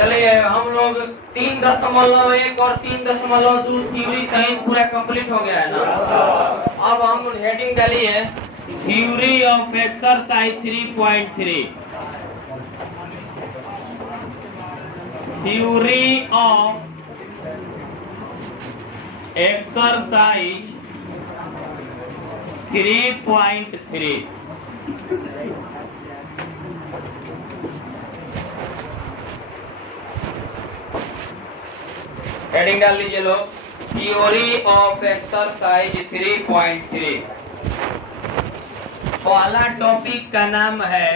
चलिए हम लोग 3.1 और 3.2 थ्योरी साइंस पूरा कंप्लीट हो गया है ना। अब हम हेडिंग डालिए theory of exercise 3.3। Theory of exercise 3.3। Heading डाल लीजिए लोग, थ्योरी ऑफ एक्सरसाइज 3.3। पहला टॉपिक का नाम है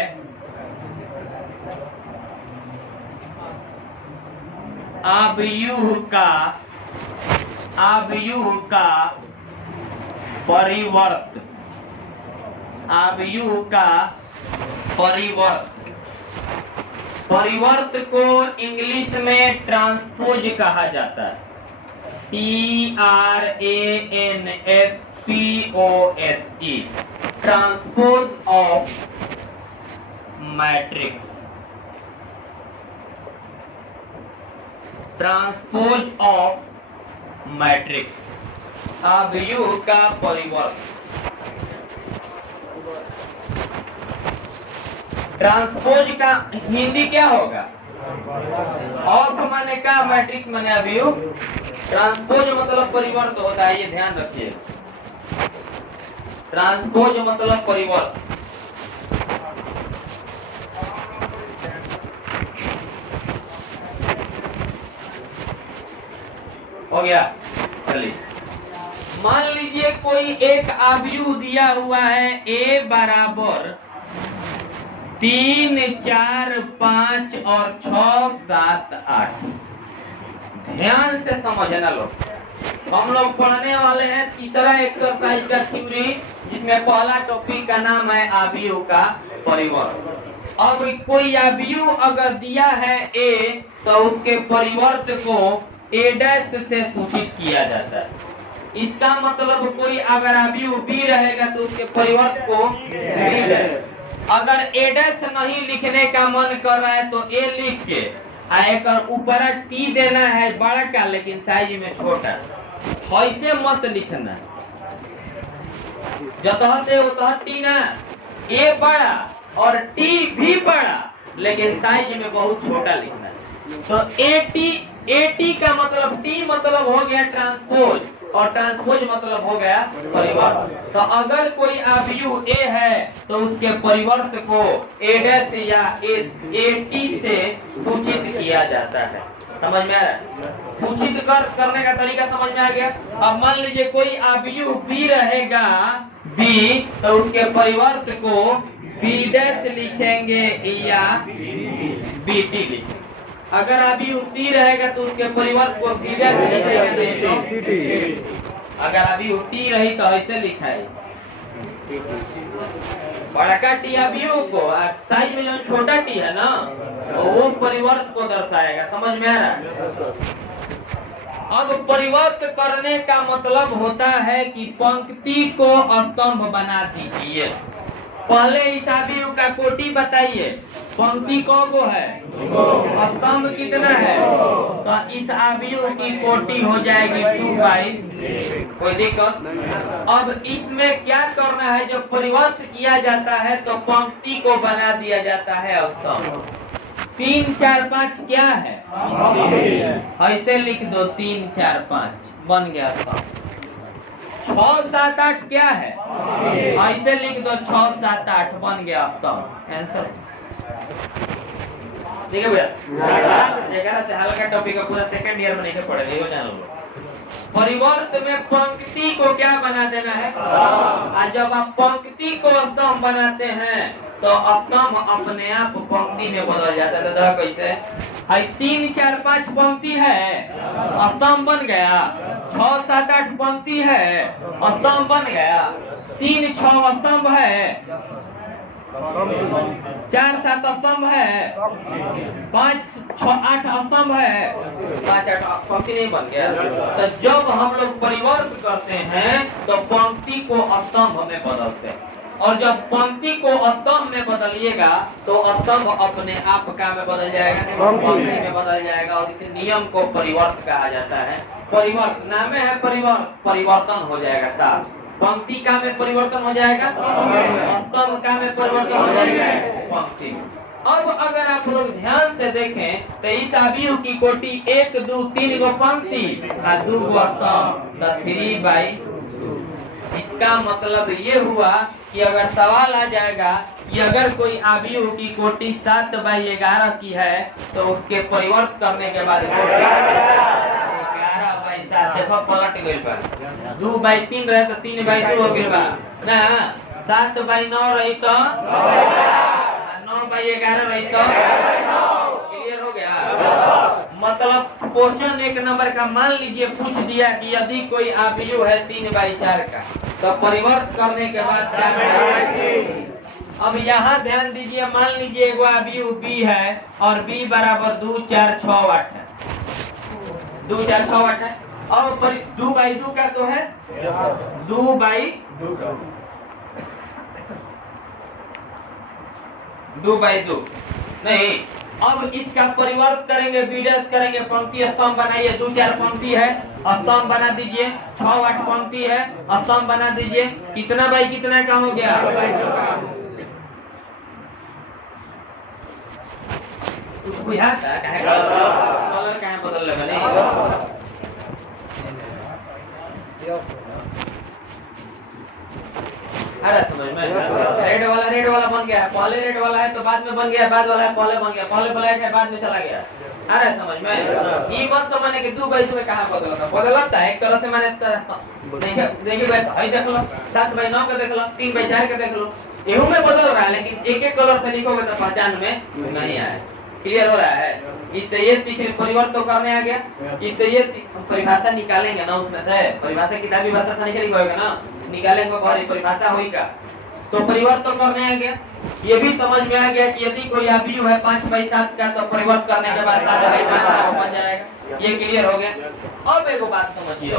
आव्यूह का परिवर्त। आव्यूह का परिवर्त। परिवर्त को इंग्लिश में ट्रांसपोज कहा जाता है। TRANSPOSE, transpose of matrix. Transpose of matrix, आव्यूह का परिवर्त। ट्रांसपोज का हिंदी क्या होगा? ऑफ माने का, मैट्रिक्स माने अव्यूह। ट्रांसपोज मतलब परिवर्त होता है, ये ध्यान रखिए। ट्रांसपोज मतलब परिवर्त। हो गया। चलिए मान लीजिए कोई एक आव्यूह दिया हुआ है a बराबर 3, 4, 5 और 6, 7, 8। ध्यान से समझना लोग, हम लोग पढ़ने वाले हैं तीसरा एक्सरसाइज का थ्योरी, जिसमें पहला टॉपिक का नाम है आव्यूह का परिवर्त। अब कोई आव्यूह अगर दिया है a, तो उसके परिवर्त को a' से सूचित किया जाता है। इसका मतलब कोई अगर आव्यूह b रहेगा तो उसके परिवर्त को b'। अगर a' नहीं लिखने का मन कर रहा है तो a लिख के एक ऊपर t देना है बड़ा का, लेकिन साइज में छोटा। ऐसे मत लिखना, जतः से उतः t ना, a बड़ा और t भी बड़ा, लेकिन साइज में बहुत छोटा लिखना है। तो AT का मतलब T मतलब हो गया ट्रांसपोज, और ट्रांसपोज मतलब हो गया परिवर्त। तो अगर कोई आव्यूह A है तो उसके परिवर्त को A' या AT से सूचित किया जाता है। समझ में आ रहा है? सूचित करने का तरीका समझ में आ गया। अब मान लीजिए कोई आव्यूह B रहेगा B, तो उसके परिवर्त को B' लिखेंगे या BT लिखेंगे। अगर आव्यूह C रहेगा तो उसके परिवर्त को C' लिखेंगे। अगर आव्यूह T रही तो ऐसे लिखा है, बड़ा का T आव्यूह को, साइज में जो छोटा T है ना, तो वो परिवर्त को दर्शाएगा। समझ में आ रहा है? अब परिवर्त करने का मतलब होता है कि पंक्ति को स्तंभ बना दीजिए। पहले इस आव्यूह का कोटि बताइए, पंक्ति को है, स्तंभ कितना है? तो इस आव्यूह की कोटि हो जाएगी 2/। कोई दिक्कत? अब इसमें क्या करना है, जब परिवर्त किया जाता है तो पंक्ति को बना दिया जाता है स्तंभ। 3, 4, 5 क्या है? ऐसे लिख दो, 3, 4, 5 बन गया स्तंभ। 6, 7, 8 क्या है? ऐसे लिख दो, 6, 7, 8 बन गया स्तंभ। आंसर ठीक है भैया? से हल्का टॉपिक का पूरा सेकंड ईयर में नहीं पढ़ेगा, ये जान लो। परिवर्त में पंक्ति को क्या बना देना है? और जब आप पंक्ति को स्तंभ बनाते हैं तो स्तंभ अपने आप पंक्ति में बदल जाता है। तो कैसे? 3, 4, 5 पंक्ति है, स्तंभ बन गया। 6, 7, 8 पंक्ति है, स्तंभ बन गया। 3, 6 स्तंभ है, 4, 7 स्तंभ है, 5, 6, 8 स्तंभ है, 5, 8 पंक्ति नहीं बन गया। तो जब हम लोग परिवर्त करते हैं तो पंक्ति को स्तंभ में बदलते हैं। और जब पंक्ति को स्तंभ में बदलिएगा तो स्तंभ अपने आप का में बदल जाएगा, पंक्ति में बदल जाएगा। और इस नियम को परिवर्त कहा जाता है। परिवर्त नाम है परिवर्तन हो जाएगा साहब। पंक्ति का में परिवर्तन हो जाएगा, स्तंभ का में परिवर्तन हो जाएगा पंक्ति। अब अगर आप लोग ध्यान से देखें तो इस अवयव की कोटि 1 2 3 गो पंक्ति और 2 गो स्तंभ, 3 बाई 2। इसका मतलब ये हुआ कि अगर सवाल आ जाएगा कि अगर कोई अवयव की कोटि 7 बाई 11 की है तो उसके परिवर्त करने के बाद 11 बाई 7 देखो पलट गई बा। 2 बाई 3 रहे तो 3 बाई 2 हो गई बा ना। 7 बाई 9 रही तो 9 बाई 11 रही तो क्लियर हो गया। मतलब क्वेश्चन 1 नंबर का मान लीजिए पूछ दिया कि यदि कोई अवयव है 3 बाई 4 का तो परिवर्त करने के बाद क्या मिलेगा। अब यहाँ ध्यान दीजिए, मान लीजिए एगो अवयव बी है और बी बराबर 2 4 6 8 है, 2 4 6 8 है। और 2 बाई 2 का तो है 2 बाई 2 नहीं। अब इसका परिवर्त करेंगे, बीडस करेंगे, पंक्ति स्तंभ बनाइए। 2 4 पंक्ति है, स्तंभ बना दीजिए। 6 8 पंक्ति है, स्तंभ बना दीजिए। कितना बाई कितना का हो गया। कुछ बुझाता है कलर कहाँ बदल लगा नहीं। अरे समझ में रेड वाला बन गया, पहले रेड वाला है तो बाद में बन गया, बाद वाला है पहले बन गया, पहले ब्लैक है बाद में चला गया। अरे समझ में ये मत समझने कि 2 बाई में कहाँ बदलता है। एक तरह से मैंने देखिए भाई देख लो 7 बाई 9 का देख लो, 3 बाई 4 का देख लो, एहू में बदल रहा है लेकिन एक एक कलर से लिखोगे तो पहचान में नहीं आए। क्लियर हो रहा है। इससे ये सीखे परिवर्तन तो करने आ गया। इससे ये परिभाषा निकालेंगे ना, उसमें से परिभाषा किताबी भाषा से निकली होगा ना, निकालेंगे बहुत परिभाषा हुई का तो परिवर्तन तो करने आ गया। ये भी समझ में आ गया कि यदि कोई अवयव है 5 बाई 7 का तो परिवर्तन करने के बाद 7 बाई 5 बन जाएगा। ये क्लियर हो गया। अब एगो बात समझिए,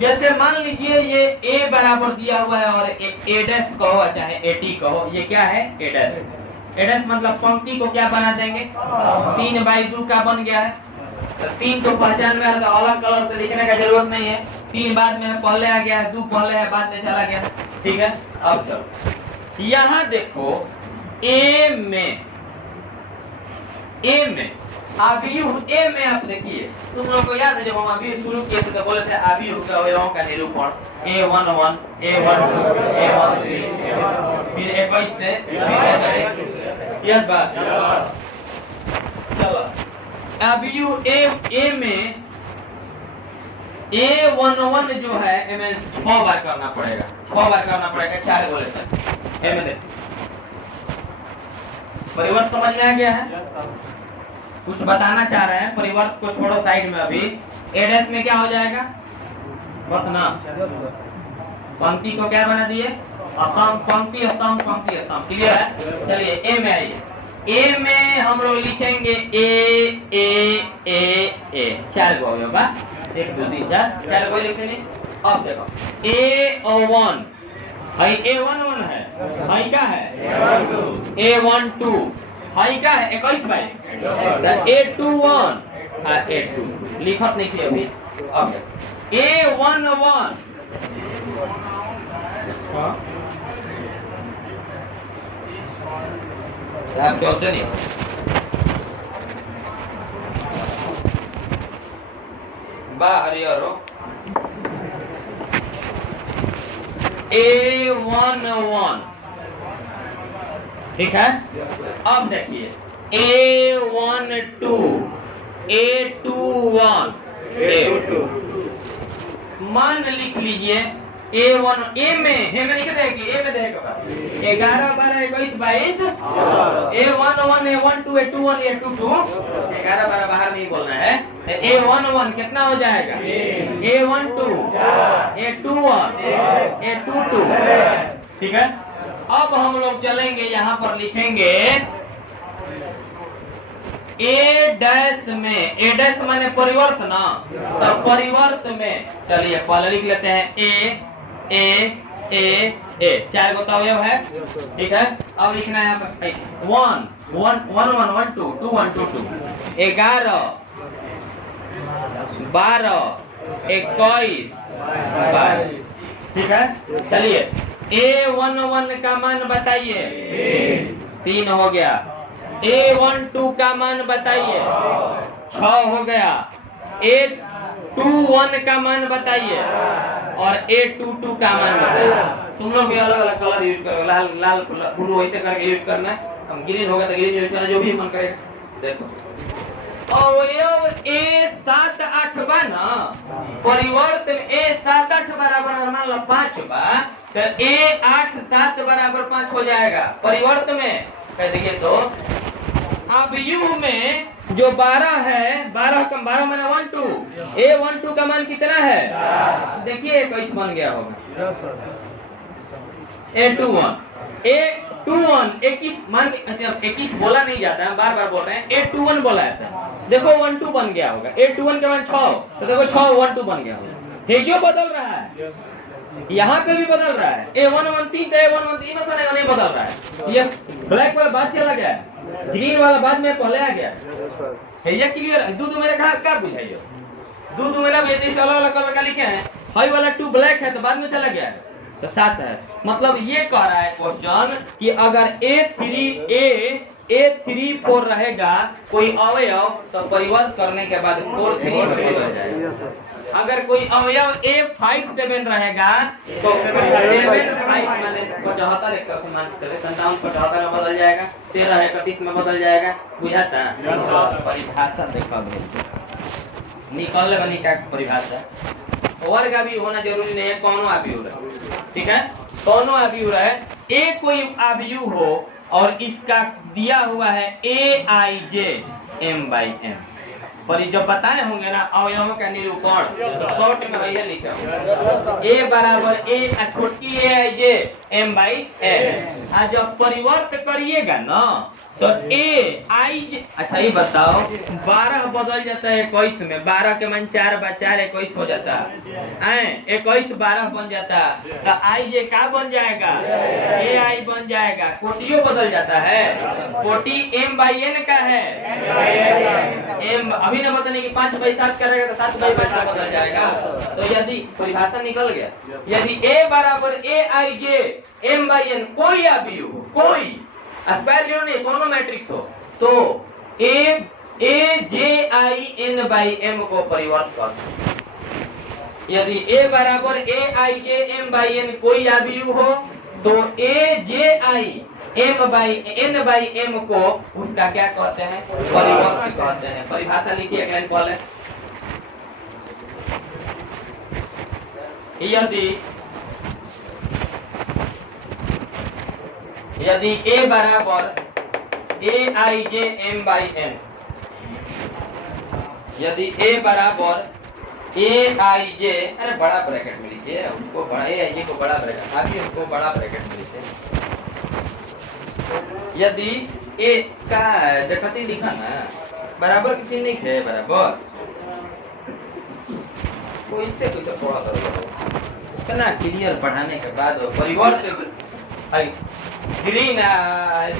जैसे मान लीजिए ये a बराबर दिया हुआ है और a डैश कहो चाहे a t कहो, ये क्या है a डैश। a डैश मतलब पंक्ति को क्या बना देंगे 3 बाई 2 का बन गया है। तो 3 तो पहचान में है तो अलग कलर से लिखने का जरूरत नहीं है। 3 बाद में पहले आ गया है, 2 पहले है बाद में चला गया। ठीक है। अब चलो यहाँ देखो a में अवयव ए में आप देखिए, तुम लोग को याद है जब हम अभी शुरू किए थे तो बोले थे अवयव के अवयवों का निरूपण A11 A12 A13 फिर 21 से यह बात। चलो अवयव ए में A11 जो है इनमें 6 बार करना पड़ेगा, 6 बार करना पड़ेगा 4 बोले थे। ए में देखो परिवर्तन समझ में आ गया है। कुछ बताना चाह रहे हैं, परिवर्तन को छोड़ो साइड में। अभी ए डैश में क्या हो जाएगा बस ना, पंक्ति को क्या बना दिए स्तंभ, पंक्ति स्तंभ पंक्ति स्तंभ। क्लियर है। चलिए ए में आइए। ए में हम लोग लिखेंगे ए 4 गो होगा, 1 2 3 4 गो लिखेंगे। अब देखो A01 हाई A11 है, हाई क्या है A12 हाई क्या है 21 बाई A21 A2 लिखत नहीं थी अभी। अब A11 नहीं बाहर A11 ठीक है। अब देखिए A12 A21 मान लिख लीजिए A1 ए में लिख देगी, ए में देगा 11 12 21 22 A11 A12 A21 A22 11 12 बाहर नहीं बोलना है। A11 कितना हो जाएगा A12 A21 A22। ठीक है। अब हम लोग चलेंगे यहाँ पर लिखेंगे ए डैश में, ए डैश माने परिवर्त ना, तो परिवर्त में चलिए पहले लिख लेते हैं ए ए 4 गो अवयव है, ठीक है। अब लिखना है यहाँ पर 1 1 1 1 1 2 2 1 2 2 11 12 21 22, ठीक है। चलिए A11 का मान बताइए, 3 हो गया। A12 का मान बताइए, 6 हो गया। A21 का मान बताइए और A22 का मान बताइए। तुम लोग भी अलग अलग कलर यूज करो, लाल लाल ब्लू ऐसे करके यूज करना है। हम ग्रीन होगा तो ग्रीन यूज करना, जो भी मन करे। देखो अवयव A7 8 बा ना, परिवर्त में A7 8 बराबर मान लो 5 बा, तो A8 7 बराबर 5 हो जाएगा। परिवर्त में देखिए तो अवयव में जो 12 है, 12 माना 1 2, A12 का मान कितना है? देखिए 21 बन गया होगा। A21 21 मान 21 बोला नहीं जाता है, बार बार बोल रहे हैं। A21 बोला है, देखो 1 2 बन गया होगा। A21 का मान 6, तो देखो 6 1 2 बन गया होगा। ये क्यों बदल रहा है? यहाँ पे भी बदल रहा है। A1 3 तो A1 3 नहीं बदल रहा है। ये ब्लैक वाला बाद चला गया, ग्रीन वाला बाद में पहले आ गया। ये क्लियर? दूध मेरे कहा क्या बुझाइए, दूध मेरा भी अलग अलग कलर का लिखे हैं। हाई वाला 2 ब्लैक है तो बाद में चला गया, तो 7 है। मतलब ये कह रहा है क्वेश्चन कि अगर A3 4 रहेगा कोई अवयव, तो परिवर्त करने के बाद 4 3 में बदल जाएगा। अगर कोई अवयव A5 7 रहेगा तो 7 5 माने 75 57 75 में बदल जाएगा। 13 31 में बदल जाएगा। बुझाता? परिभाषा देखा निकल बनी क्या परिभाषा। वर्ग भी होना जरूरी नहीं है, कौनो आव्यूह है, ठीक है। कौनो आव्यूह है, ए कोई आव्यूह हो और इसका दिया हुआ है AIJ M/M। पर जो बताए होंगे ना अवयवों का निरूपण, तो शॉर्ट में वही लिखा होगा A बराबर A छोटी AIJ M/M। आज जब परिवर्त करिएगा ना तो AIJ, अच्छा ये बताओ 12 बदल जाता है 21 में, 12 के मान 4 बा 4 21 हो जाता है, 21 12 बन जाता, तो IJ का बन जाएगा? AI बन जाएगा। कोटियों बदल जाता है, कोटि M/N का है, M अभी ना बताने कि 5/7 करेगा तो 7/5 में बदल जाएगा। तो यदि परिभाषा निकल गया, यदि A बराबर AIJ M/N कोई आव्यूह हो, कोई स्क्वायर नहीं कोनो मैट्रिक्स हो, तो AJIN/M को परिवर्त कर। यदि A बराबर AIJ M/N कोई आव्यूह हो तो AJIN/M को उसका क्या कहते हैं? परिवर्त कहते हैं। परिभाषा लिखिए, अगला कॉल है। यदि A बराबर AIJ M/N, यदि A बराबर AIJ, अरे बड़ा ब्रैकेट में लीजिए, उसको बड़ा AIJ को बड़ा ब्रैकेट, अभी उसको बड़ा ब्रैकेट में लीजिए। यदि A का जटपति लिखा ना बराबर की चिन्ह नहीं है, बराबर तो इससे कुछ थोड़ा सा इतना क्लियर पढ़ाने के बाद परिवर्त ग्रीन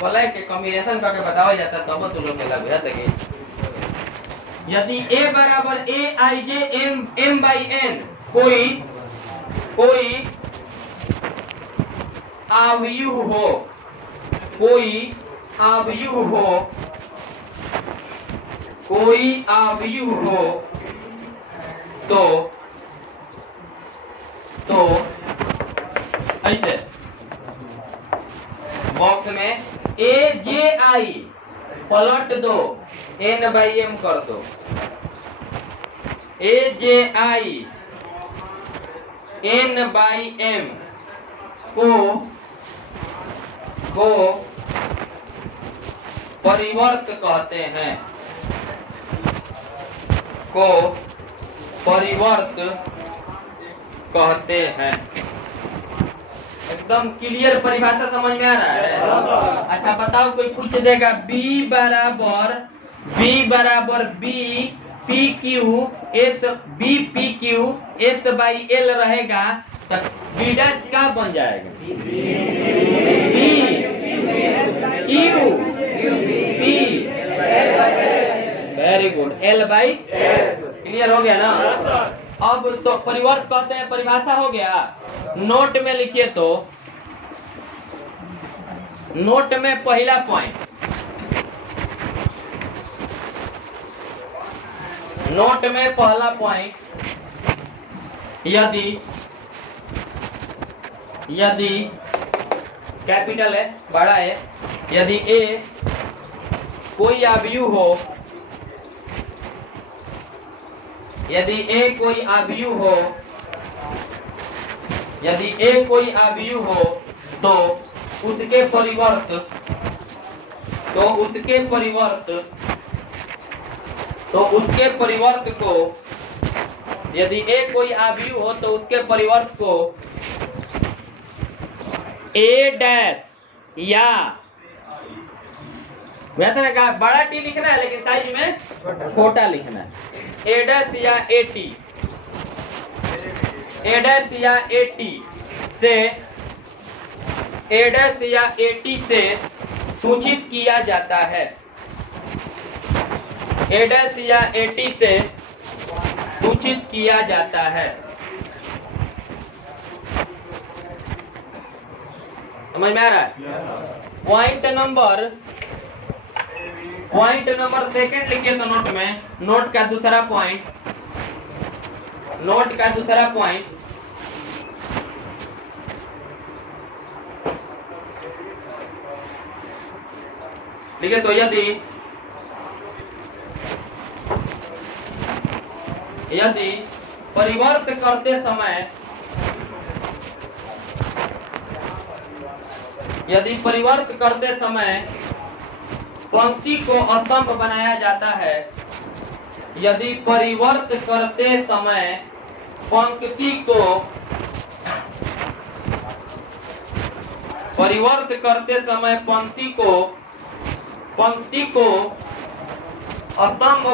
ब्लैक के कॉम्बिनेशन करके बताया जाता तब तो लोग लग जाता है। यदि A बराबर AIJ M/N कोई आव्यूह हो, कोई आव्यूह हो तो ऐसे बॉक्स में AJI पलट दो, N/M कर दो। AJI N/M को परिवर्त कहते हैं, को परिवर्त कहते हैं। एकदम क्लियर परिभाषा समझ में आ रहा है? अच्छा बताओ, कोई पूछ देगा B बराबर B P Q S B P Q S by L रहेगा तो बी डैश क्या बन जाएगा? B Q P, very good, L by, clear हो गया ना? अब तो परिवर्त कहते हैं, परिभाषा हो गया। नोट में लिखिए तो नोट में पहला पॉइंट, नोट में पहला पॉइंट, यदि कैपिटल है, बड़ा है, यदि ए कोई अवयव हो, यदि ए कोई अवयव हो, यदि ए कोई अवयव हो तो उसके परिवर्त, को, यदि ए कोई अवयव हो तो उसके परिवर्त को ए डैश या, वैसे ना कहा बड़ा टी लिखना है लेकिन साइज में छोटा लिखना है, ए डैश या ए टी, ए डैश या ए टी से, ए डैश या ए टी से सूचित किया जाता है, ए डैश या ए टी से सूचित किया जाता है। समझ में आ रहा है? पॉइंट नंबर सेकंड लिखिए तो नोट में, नोट का दूसरा पॉइंट, लिखिए तो यदि परिवर्त करते समय, पंक्ति को स्तंभ बनाया जाता है, यदि परिवर्त करते समय पंक्ति को स्तंभ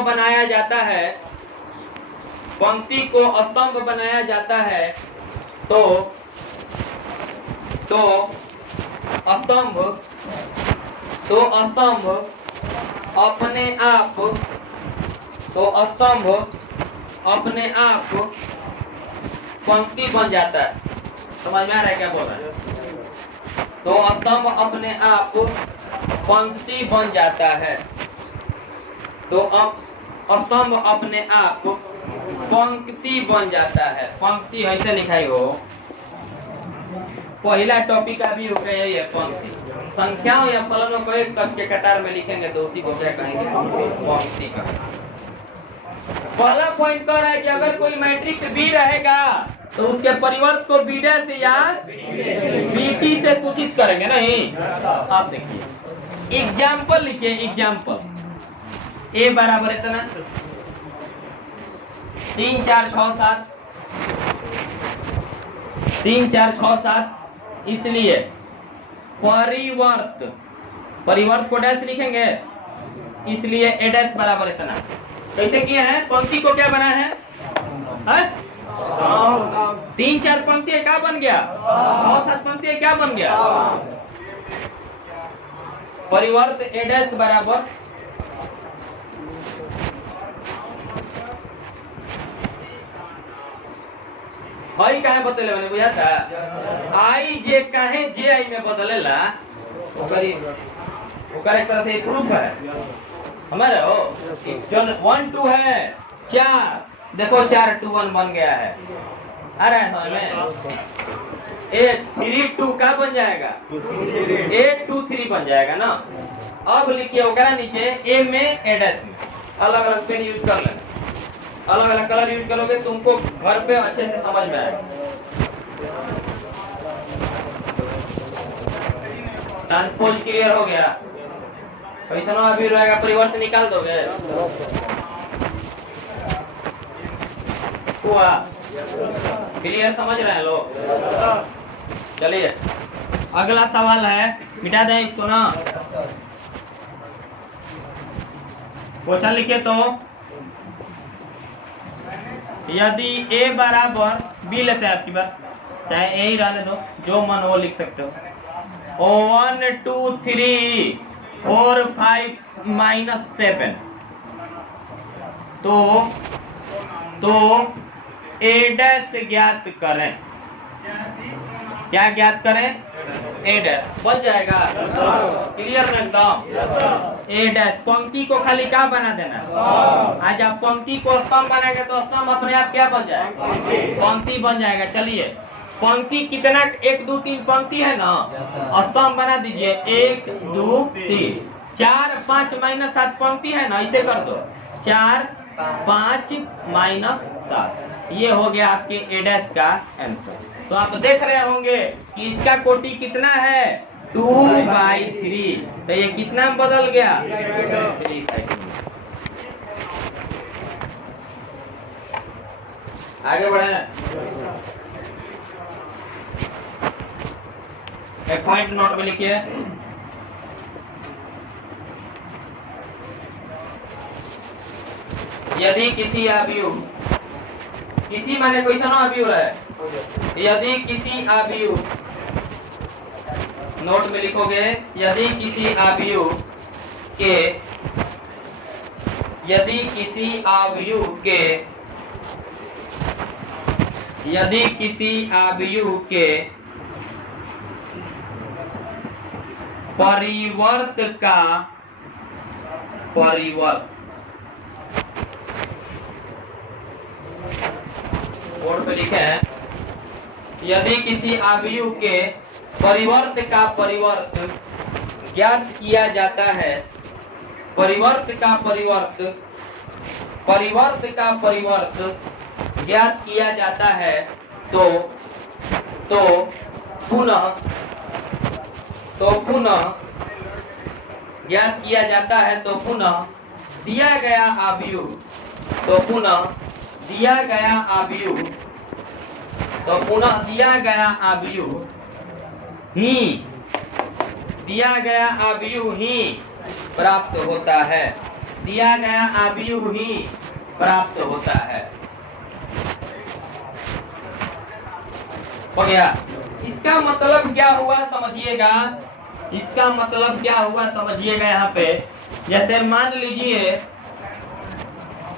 बनाया जाता है, तो स्तंभ अपने आप पंक्ति बन जाता है। समझ में आ रहा है क्या बोल रहा है? तो स्तंभ अपने आप पंक्ति बन जाता है, तो अब स्तंभ अपने आप पंक्ति बन जाता है। पंक्ति ऐसे लिखाई हो, पहला टॉपिक अभी हो गया ये पंक्ति, संख्याओं या फलनों को एक शब्द के कतार में लिखेंगे तो उसी को क्या कहेंगे? पंक्ति का। पहला पॉइंट कह रहा है कि अगर कोई मैट्रिक्स बी रहेगा तो उसके परिवर्त को बी डैश या बीटी से सूचित करेंगे। नहीं, आप देखिए एग्जाम्पल लिखिए, एग्जाम्पल ए बराबर इतना 3 4 6 7, 3 4 6 7, इसलिए परिवर्त को डैश लिखेंगे, इसलिए ए डैश बराबर इतना। कैसे किए हैं? पंक्ति को क्या बना है? 3 4 पंक्ति क्या बन गया? 9 7 पंक्ति क्या बन गया? परिवर्त ए डैश बराबर आई कहे बदले मैंने बुझा था, आई जे कहे जे आई में बदलेला, ओकर एक तरह से प्रूफ है हमारे हो। 1 2 है 4, देखो 4 2 1 बन गया है, आ रहा है हमें। 8 3 2 का बन जाएगा? 8 2 3 बन जाएगा ना। अब लिखिए होगा नीचे ए में ए डैश में अलग अलग पेन यूज कर लेना, अलग अलग कलर यूज करोगे तुमको घर पे अच्छे से समझ में आएगा। ट्रांसपोज क्लियर हो गया? कैसा ना अभी रहेगा, परिवर्तन निकाल दोगे हुआ? क्लियर समझ रहे हैं लोग? चलिए अगला सवाल है, मिटा दें इसको ना। क्वेश्चन लिखे तो यदि a बराबर b लेते हैं, आपकी बात चाहे a ही रहने दो, जो मन वो लिख सकते हो। 1 2 3 4 5 माइनस 7, तो a डैश ज्ञात करें। क्या ज्ञात करें? a डैश बन जाएगा। क्लियर ना एकदम? a डैश पंक्ति को खाली क्या बना देना। आज आप पंक्ति को स्तंभ बनाएंगे तो स्तंभ अपने आप क्या बन जाएगा? पंक्ति बन जाएगा। चलिए पंक्ति कितना, 1 2 3 पंक्ति है ना, स्तंभ बना दीजिए 1 2 3 4 5 माइनस 7 पंक्ति है ना, इसे कर दो 4 5 माइनस 7। ये हो गया आपके a डैश का आंसर। तो आप देख रहे होंगे कि इसका कोटि कितना है 2/3, तो ये कितना में बदल गया 3 साइकिल में। आगे बढ़े, एक पॉइंट नोट में लिखिए। यदि किसी अवयव, किसी माने कोई सा अवयव है, यदि किसी अवयव, नोट में लिखोगे, यदि किसी अवयव के, यदि किसी अवयव के, यदि किसी अवयव के परिवर्त का परिवर्त, बोर्ड पे लिखे हैं, यदि किसी अवयव के परिवर्त का परिवर्त ज्ञात किया जाता है, परिवर्त का परिवर्त, परिवर्त का परिवर्त ज्ञात किया जाता है, तो पुनः ज्ञात किया जाता है, तो पुनः दिया गया अवयव, तो पुनः दिया गया अवयव, तो पुनः दिया गया अवयव ही, दिया गया अवयव ही प्राप्त होता है, दिया गया अवयव ही प्राप्त होता है। हो गया। इसका मतलब क्या हुआ समझिएगा, इसका मतलब क्या हुआ समझिएगा। यहाँ पे जैसे मान लीजिए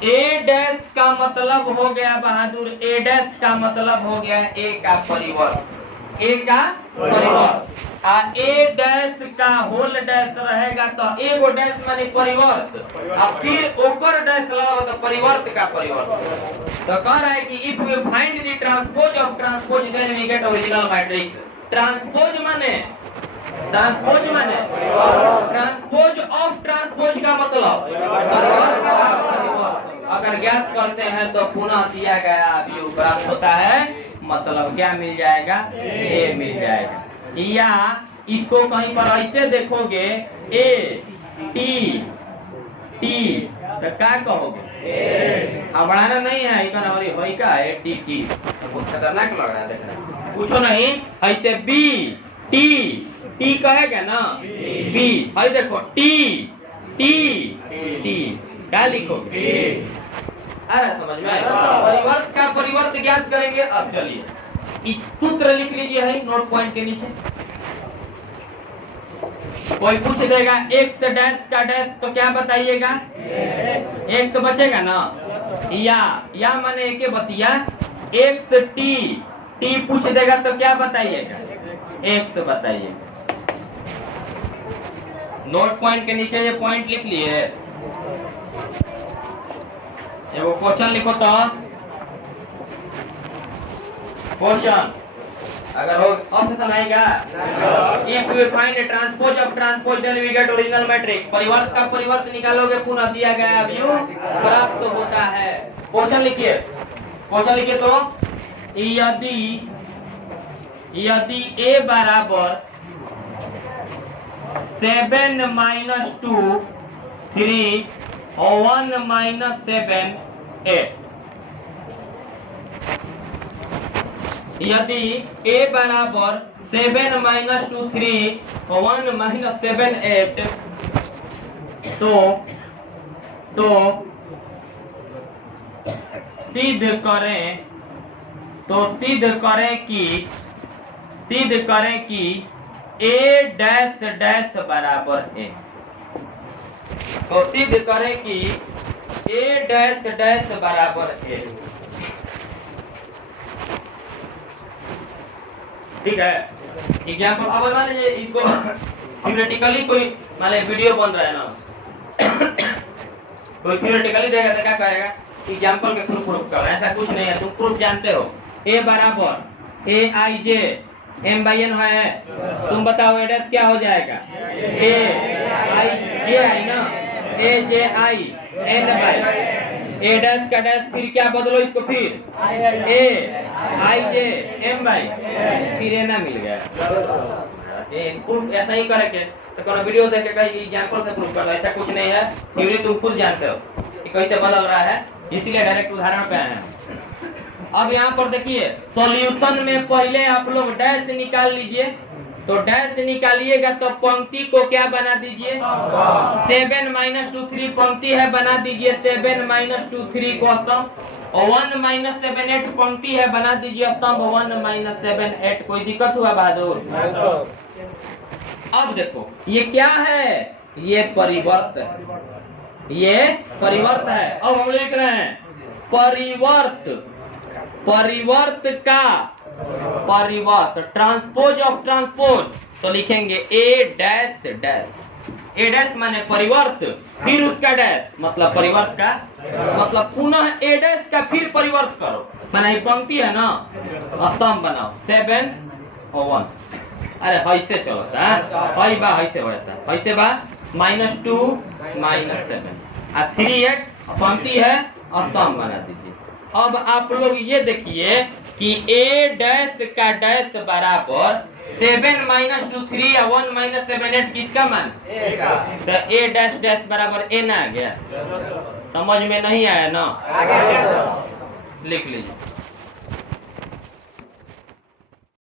a डैश का मतलब हो गया बहादुर, a डैश का मतलब हो गया a का परिवर्त, a का परिवर्त, a डैश का होल डैश रहेगा तो a गो डैश माने परिवर्त, और फिर ओकर डैश लगा तो परिवर्त का परिवर्त। तो कह रहा है कि if we find the transpose of transpose then we get original matrix. Transpose माने, ट्रांसपोज माने ट्रांसपोज ऑफ ट्रांसपोज का मतलब परिवर्त। अगर ज्ञात करते हैं तो पुनः दिया गया अवयव प्राप्त होता है, मतलब क्या मिल जाएगा, a मिल जाएगा। या इसको कहीं पर ऐसे देखोगे a t तो क्या कहोगे, अब बढ़ाना नहीं है, वही का है टी टी, बहुत खतरनाक लग रहा है देखना, पूछो नहीं। ऐसे b टी कहेगा ना, b, है देखो टी क्या लिखोगे, अरे समझ में आएगा। परिवर्त का परिवर्त ज्ञात करेंगे। अब चलिए इस सूत्र लिख लीजिए है नोट पॉइंट के नीचे। कोई पूछ देगा x डैश का डैश तो क्या बताइएगा, x बचेगा ना, या माने के बतिया x t पूछ देगा तो क्या बताइएगा, x बताइएगा। नोट पॉइंट के नीचे ये पॉइंट लिख लिए। वो क्वेश्चन लिखो तो क्वेश्चन अगर हो ऑप्शन आएगा, if we find a transpose of transpose then we get original matrix। परिवर्त का परिवर्त निकालोगे पुनः दिया गया अवयव प्राप्त होता है। क्वेश्चन लिखिए, क्वेश्चन लिखिए तो यदि a बराबर 7 माइनस 2 3 और 1 माइनस 7 8, यदि a बराबर 7 माइनस 2 3 और 1 माइनस 7 8, तो सिद्ध करें कि a डैश डैश बराबर है। तो सिद्ध करें कि a डैश डैश बराबर है। ठीक है, एग्जाम्पल अब मान लीजिए इसको थ्योरेटिकली कोई मान लीजिए वीडियो बन रहा है ना, कोई थ्योरेटिकली देगा तो क्या कहेगा, एग्जाम्पल के थ्रू प्रूफ करो। ऐसा कुछ नहीं है, तुम प्रूफ जानते हो। a बराबर a i j m by n है, तुम बताओ a डैश क्या हो जाएगा, a i j i ना, a j i n by a dash का डैश फिर क्या बदलो इसको, फिर a i j m by फिर a ना मिल गया। प्रूफ ऐसा ही करेंगे तो कोनो वीडियो देख के कहीं एग्जांपल से प्रूफ कर, ऐसा कुछ नहीं है। थ्योरी तुम खुद जानते हो कि कैसे बदल रहा है, इसीलिए डायरेक्ट उदाहरण पे आए हैं। अब यहाँ पर देखिए सॉल्यूशन में पहले आप लोग डैश निकाल लीजिए। तो डैश निकालिएगा तो पंक्ति को क्या बना दीजिए, 7 - 2 3 पंक्ति है, बना दीजिए 7 - 2 3 को स्तंभ, और 1 - 7 8 पंक्ति है, बना दीजिए स्तंभ 1 - 7 8। कोई दिक्कत हुआ बहादुर? अब देखो ये क्या है, ये परिवर्त है, ये परिवर्त है। अब हम लिख रहे हैं परिवर्त ट्रांसपोज ऑफ ट्रांसपोज। तो लिखेंगे a dash dash, a dash माने परिवर्त, फिर उसका डैश मतलब परिवर्त का मतलब पुनः a डैश का फिर परिवर्त करो। माने पंक्ति है ना, स्तंभ बनाओ 7 और 1। अरे ऐसे चलता है, ऐसे हो जाता है, ऐसे बा -2 - 7 और 3 8 पंक्ति है, स्तंभ बना दीजिए। अब आप लोग ये देखिए कि a डैश का डैश बराबर 7 - 2 3 और 1 - 7 8 किसका मान, तो a डैश डैश बराबर a ना आ गया। समझ में नहीं आया ना, लिख लीजिए।